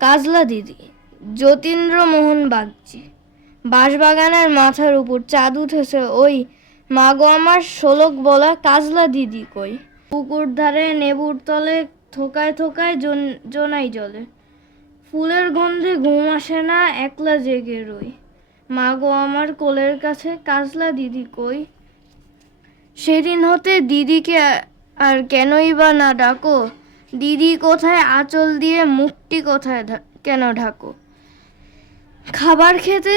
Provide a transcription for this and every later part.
কাজলা দিদি, যতীন্দ্রমোহন বাগচি। বাঁশবাগানের মাথার উপর চাঁদ উঠেছে ওই, মাগো আমার শোলক বলা কাজলা দিদি কই। পুকুর ধারে নেবুর তলে থোকায় থোকায় জোনাই জলে, ফুলের গন্ধে ঘুম আসে না, একলা জেগে রই। মাগো আমার কোলের কাছে কাজলা দিদি কই। সেদিন হতে দিদিকে আর কেনই বা না ডাকো, দিদি কোথায় আঁচল দিয়ে মুখটি কোথায় কেন ঢাকো। খাবার খেতে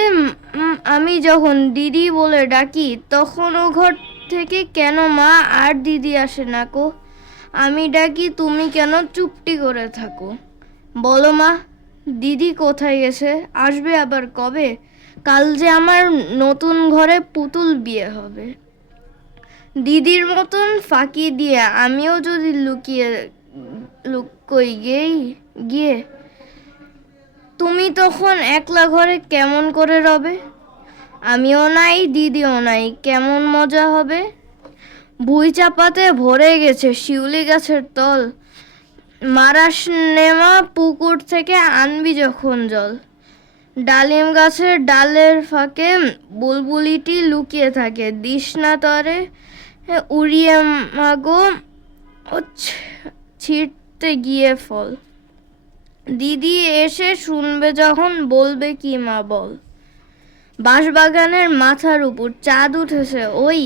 আমি যখন দিদি বলে ডাকি, তখন ও ঘর থেকে কেন মা আর দিদি আসে না কো। আমি ডাকি তুমি কেন চুপটি করে থাকো। বলো মা, দিদি কোথায় গেছে, আসবে আবার কবে। কাল যে আমার নতুন ঘরে পুতুল বিয়ে হবে। দিদির মতন ফাঁকি দিয়ে আমিও যদি লুকোই গিয়ে, তুমি তখন একলা ঘরে কেমন করে রবে। আমিও নাই দিদিও নাই, কেমন মজা হবে। ভুঁই চাপাতে ভরে গেছে শিউলি গাছের তল, মারাস নেমা পুকুর থেকে আনবি যখন জল। ডালিম গাছের ডালের ফাঁকে বুলবুলিটি লুকিয়ে থাকে, দিস না তরে উড়িয়ে মাগো ছিঁড়তে গিয়ে ফল। দিদি এসে শুনবে যখন, বলবে কি মা বল। বাঁশবাগানের মাথার উপর চাঁদ উঠেছে ওই,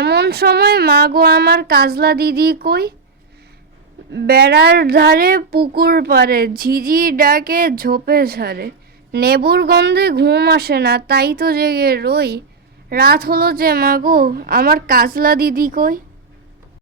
এমন সময় মাগো আমার কাজলা দিদি কই। বেড়ার ধারে পুকুর পারে ঝিঝি ডাকে ঝোপে ঝাড়ে, নেবুর গন্ধে ঘুম আসে না, তাই তো জেগে রই। রাত হলো যে মাগো আমার কাজলা দিদি কই।